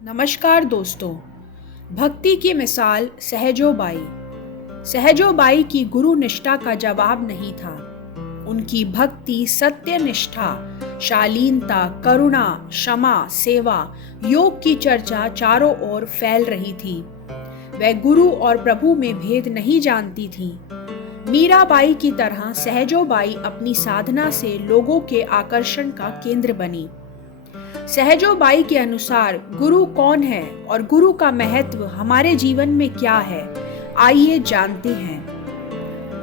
नमस्कार दोस्तों। भक्ति की मिसाल सहजोबाई। सहजोबाई की गुरु निष्ठा का जवाब नहीं था। उनकी भक्ति सत्य निष्ठा, शालीनता, करुणा, क्षमा, सेवा, योग की चर्चा चारों ओर फैल रही थी। वह गुरु और प्रभु में भेद नहीं जानती थी। मीराबाई की तरह सहजोबाई अपनी साधना से लोगों के आकर्षण का केंद्र बनी। सहजोबाई के अनुसार गुरु कौन है और गुरु का महत्व हमारे जीवन में क्या है, आइए जानते हैं।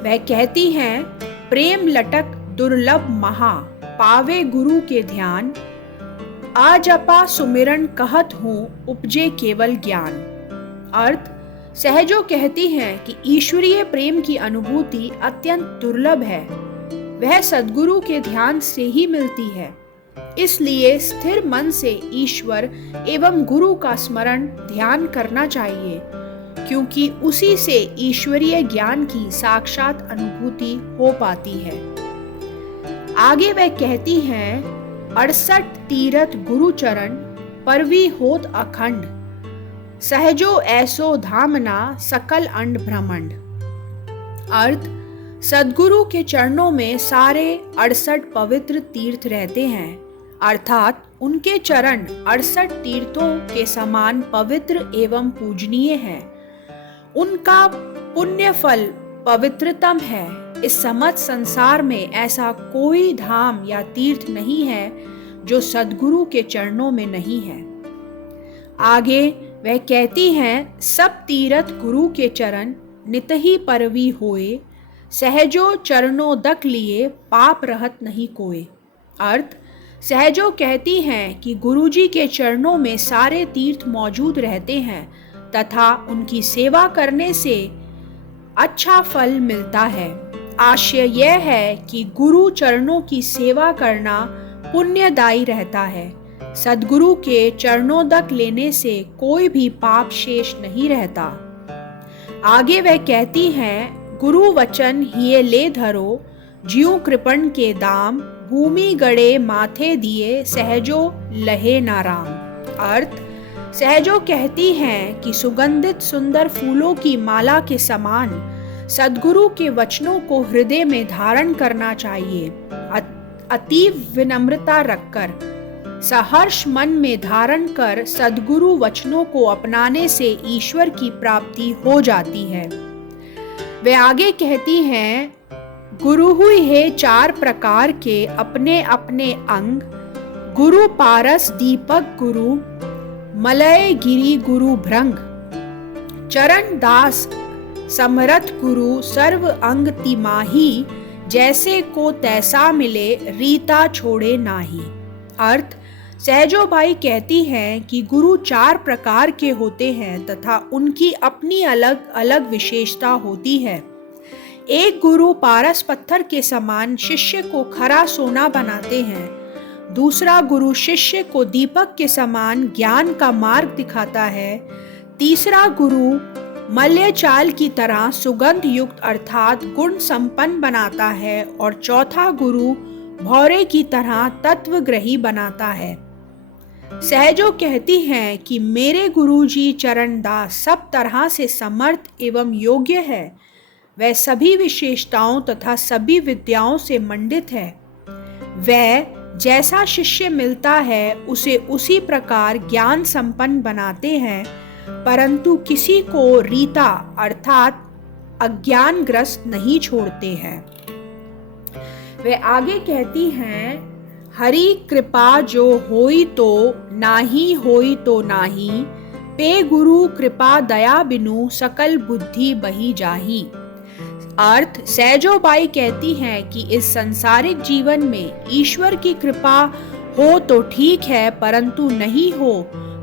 वह कहती हैं, प्रेम लटक दुर्लभ महा, पावे गुरु के ध्यान, आजपा सुमिरन कहत हूँ उपजे केवल ज्ञान। अर्थ, सहजो कहती हैं कि ईश्वरीय प्रेम की अनुभूति अत्यंत दुर्लभ है। वह सद्गुरु के ध्यान से ही मिलती है। इसलिए स्थिर मन से ईश्वर एवं गुरु का स्मरण ध्यान करना चाहिए, क्योंकि उसी से ईश्वरीय ज्ञान की साक्षात अनुभूति हो पाती है। आगे वह कहती हैं, 68 तीरथ गुरु चरण परवी होत अखंड, सहजो ऐसो धामना सकल अंड ब्रह्मंड। अर्थ, सद्गुरु के चरणों में सारे 68 पवित्र तीर्थ रहते हैं, अर्थात उनके चरण 68 तीर्थों के समान पवित्र एवं पूजनीय हैं। उनका पुण्य फल पवित्रतम है। इस समस्त संसार में ऐसा कोई धाम या तीर्थ नहीं है जो सद्गुरु के चरणों में नहीं है। आगे वह कहती हैं, सब तीरथ गुरु के चरण नितहि परवी होए, सहजो चरणों दक लिए पाप रहत नहीं कोय। अर्थ, सहजो कहती हैं कि गुरुजी के चरणों में सारे तीर्थ मौजूद रहते हैं तथा उनकी सेवा करने से अच्छा फल मिलता है। आशय यह है कि गुरु चरणों की सेवा करना पुण्यदायी रहता है। सद्गुरु के चरणों तक लेने से कोई भी पाप शेष नहीं रहता। आगे वह कहती हैं, गुरु वचन हिये ले धरो, ज्यों कृपण के दाम, भूमि गड़े माथे दिए, सहजो लहे नाराम। अर्थ, सहजो कहती हैं कि सुगंधित सुंदर फूलों की माला के समान सद्गुरु के वचनों को हृदय में धारण करना चाहिए। अतीव विनम्रता रखकर सहर्ष मन में धारण कर सद्गुरु वचनों को अपनाने से ईश्वर की प्राप्ति हो जाती है। वे आगे कहती हैं, गुरु हुई है 4 प्रकार के अपने अपने अंग, गुरु पारस दीपक गुरु, मलय गिरी गुरु भृंग, चरण दास समरथ गुरु, सर्व अंग तिमाही, जैसे को तैसा मिले रीता छोड़े नाही। अर्थ, सहजोबाई कहती हैं कि गुरु 4 प्रकार के होते हैं तथा उनकी अपनी अलग अलग विशेषता होती है। एक गुरु पारस पत्थर के समान शिष्य को खरा सोना बनाते हैं। दूसरा गुरु शिष्य को दीपक के समान ज्ञान का मार्ग दिखाता है। तीसरा गुरु मल्य चाल की तरह सुगंध युक्त अर्थात गुण संपन्न बनाता है और चौथा गुरु भौरे की तरह तत्वग्रही बनाता है। सहजो कहती हैं कि मेरे गुरुजी चरणदास सब तरह से समर्थ एवं योग्य है। वह सभी विशेषताओं तथा सभी विद्याओं से मंडित है। वह जैसा शिष्य मिलता है उसे उसी प्रकार ज्ञान संपन्न बनाते हैं, परंतु किसी को रीता अर्थात अज्ञानग्रस्त नहीं छोड़ते हैं। वे आगे कहती हैं, हरि कृपा जो होई तो नाही होई तो नाही, पे गुरु कृपा दया बिनु सकल बुद्धि बही जाही। अर्थ, सहजोबाई कहती हैं कि इस सांसारिक जीवन में ईश्वर की कृपा हो तो ठीक है, परंतु नहीं हो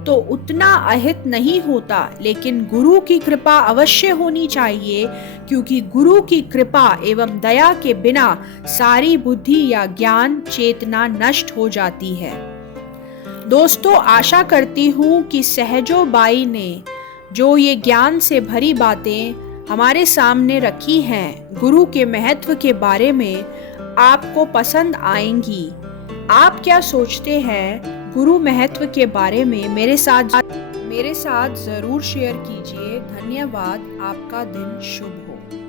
तो उतना अहित नहीं होता। लेकिन गुरु की कृपा अवश्य होनी चाहिए, क्योंकि गुरु की कृपा एवं दया के बिना सारी बुद्धि या ज्ञान चेतना नष्ट हो जाती है। दोस्तों, आशा करती हूँ कि सहजोबाई ने जो ये ज्ञान से भरी बातें हमारे सामने रखी हैं गुरु के महत्व के बारे में, आपको पसंद आएंगी। आप क्या सोचते हैं गुरु महत्व के बारे में? मेरे साथ मेरे साथ ज़रूर शेयर कीजिए। धन्यवाद। आपका दिन शुभ हो।